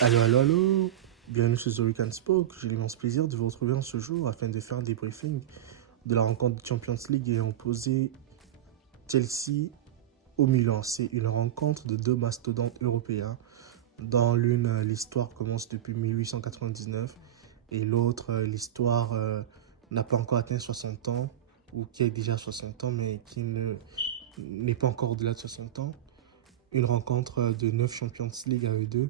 Allô, allô, allô. Bienvenue sur The Weekend Spoke. J'ai l'immense plaisir de vous retrouver en ce jour afin de faire un débriefing de la rencontre de Champions League ayant opposé Chelsea au Milan. C'est une rencontre de deux mastodontes européens. Dans l'une, l'histoire commence depuis 1899 et l'autre, l'histoire n'a pas encore atteint 60 ans ou qui a déjà 60 ans mais qui n'est pas encore au-delà de 60 ans. Une rencontre de 9 Champions League à eux deux.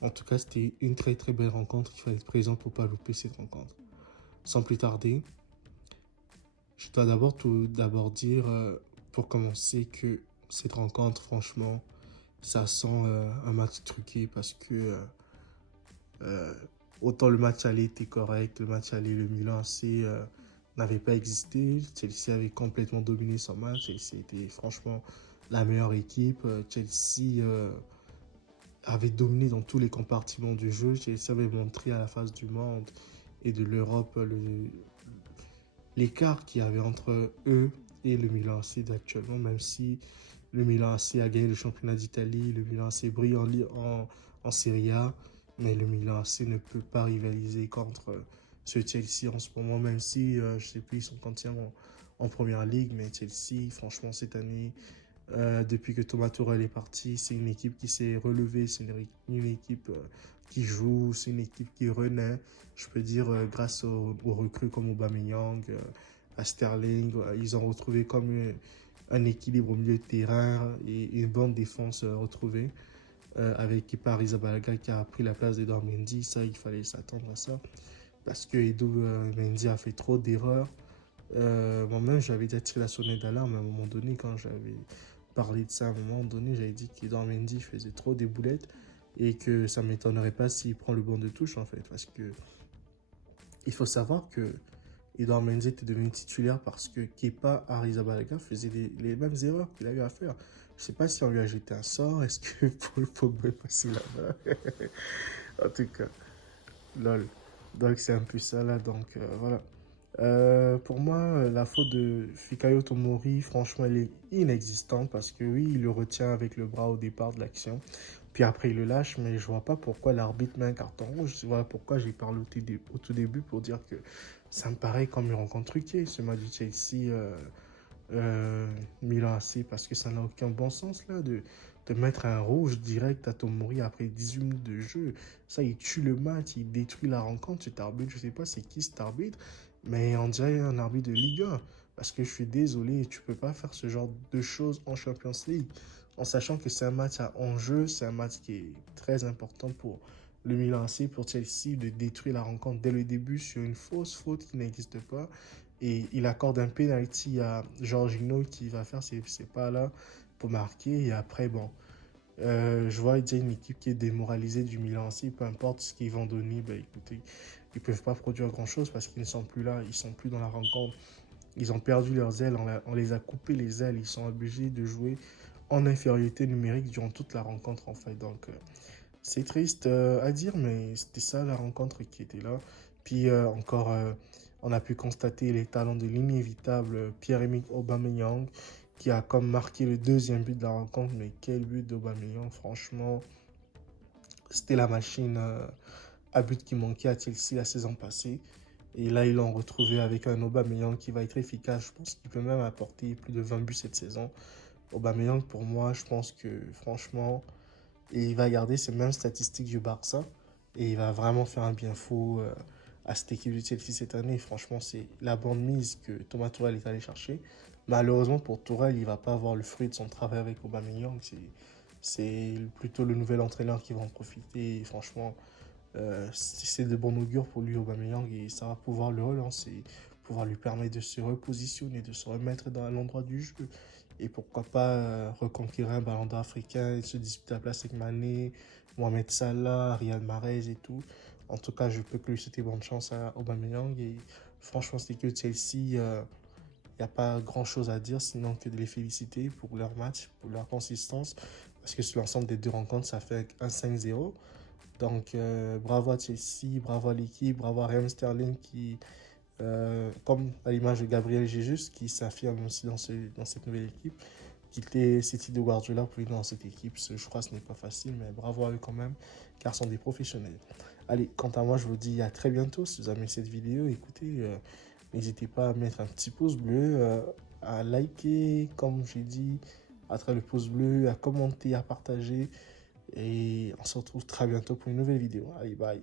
En tout cas, c'était une très très belle rencontre. Il fallait être présent pour ne pas louper cette rencontre. Sans plus tarder, je dois d'abord dire, pour commencer, que cette rencontre, franchement, ça sent un match truqué parce que euh, autant le match aller était correct, le match aller, le Milan AC n'avait pas existé. Chelsea avait complètement dominé son match. Chelsea était franchement la meilleure équipe. Chelsea avait dominé dans tous les compartiments du jeu. Chelsea avait montré à la face du monde et de l'Europe l'écart qu'il y avait entre eux et le Milan AC d'actuellement, même si le Milan AC a gagné le championnat d'Italie, le Milan AC brille en Serie A, mais le Milan AC ne peut pas rivaliser contre ce Chelsea en ce moment, même si je ne sais plus ils sont combien en première ligue, mais Chelsea, franchement, cette année, depuis que Thomas Tuchel est parti, c'est une équipe qui s'est relevée, c'est une équipe qui joue, c'est une équipe qui renaît. Je peux dire grâce aux recrues comme Aubameyang, à Sterling, ils ont retrouvé comme un équilibre au milieu de terrain et une bonne défense retrouvée. Avec Paris Zabalaga qui a pris la place d'Edouard Mendy, ça il fallait s'attendre à ça parce que Edouard Mendy a fait trop d'erreurs. Moi-même, j'avais déjà tiré la sonnette d'alarme à un moment donné quand j'avais parlé de ça. À un moment donné, j'avais dit qu'Edouard Mendy faisait trop des boulettes et que ça ne m'étonnerait pas s'il prend le banc de touche en fait. Parce que il faut savoir que Edouard Mendy était devenu titulaire parce que Kepa Arrizabalaga faisait les mêmes erreurs qu'il avait à faire. Je ne sais pas si on lui a jeté un sort. Est-ce que Paul Pogba est passé là-bas? En tout cas, lol. Donc c'est un peu ça là. Donc voilà. Pour moi, la faute de Fikayo Tomori, franchement, elle est inexistante parce que oui, il le retient avec le bras au départ de l'action. Puis après, il le lâche, mais je vois pas pourquoi l'arbitre met un carton rouge. Voilà pourquoi j'ai parlé au tout début pour dire que ça me paraît comme une rencontre truquée, ce match du Chelsea Milan AC, parce que ça n'a aucun bon sens là de mettre un rouge direct à Tomori après 18 minutes de jeu. Ça, il tue le match, il détruit la rencontre. Cet arbitre, je sais pas c'est qui cet arbitre, mais on dirait un arbitre de Ligue 1. Parce que je suis désolé, tu peux pas faire ce genre de choses en Champions League. En sachant que c'est un match à enjeu, c'est un match qui est très important pour le Milan AC, pour Chelsea, de détruire la rencontre dès le début sur une fausse faute qui n'existe pas. Et il accorde un penalty à Jorginho qui va faire ses pas là pour marquer. Et après, bon, je vois déjà une équipe qui est démoralisée du Milan AC. Peu importe ce qu'ils vont donner, bah, écoutez, ils ne peuvent pas produire grand-chose parce qu'ils ne sont plus là, ils ne sont plus dans la rencontre. Ils ont perdu leurs ailes, on les a coupé les ailes. Ils sont obligés de jouer en infériorité numérique durant toute la rencontre en fait. Donc, c'est triste à dire, mais c'était ça la rencontre qui était là. Puis encore, on a pu constater les talents de l'inévitable Pierre-Emerick Aubameyang, qui a comme marqué le deuxième but de la rencontre. Mais quel but d'Aubameyang, franchement, c'était la machine à but qui manquait à Chelsea la saison passée. Et là, ils l'ont retrouvé avec un Aubameyang qui va être efficace. Je pense qu'il peut même apporter plus de 20 buts cette saison. Aubameyang, pour moi, je pense que franchement, et il va garder ces mêmes statistiques du Barça. Et il va vraiment faire un bien fou à cette équipe de Chelsea cette année. Franchement, c'est la bonne mise que Thomas Tuchel est allé chercher. Malheureusement pour Tuchel, il ne va pas avoir le fruit de son travail avec Aubameyang. C'est plutôt le nouvel entraîneur qui va en profiter. Et franchement, c'est de bon augure pour lui, Aubameyang. Et ça va pouvoir le relancer, pouvoir lui permettre de se repositionner, de se remettre dans l'endroit du jeu. Et pourquoi pas reconquérir un ballon d'or africain et se disputer la place avec Mané, Mohamed Salah, Riyad Mahrez et tout. En tout cas, je peux que lui souhaiter bonne chance à Aubameyang. Et franchement, c'est que Chelsea, il n'y a pas grand-chose à dire, sinon que de les féliciter pour leur match, pour leur consistance. Parce que sur l'ensemble des deux rencontres, ça fait un 5-0. Donc, bravo à Chelsea, bravo à l'équipe, bravo à Raheem Sterling qui, comme à l'image de Gabriel Jesus, qui s'affirme aussi dans cette nouvelle équipe. quitter City de Guardiola pour aller dans cette équipe. Je crois que ce n'est pas facile, mais bravo à eux quand même, car ce sont des professionnels. Allez, quant à moi, je vous dis à très bientôt. Si vous avez aimé cette vidéo, écoutez, n'hésitez pas à mettre un petit pouce bleu, à liker, comme j'ai dit, à travers le pouce bleu, à commenter, à partager. Et on se retrouve très bientôt pour une nouvelle vidéo. Allez, bye.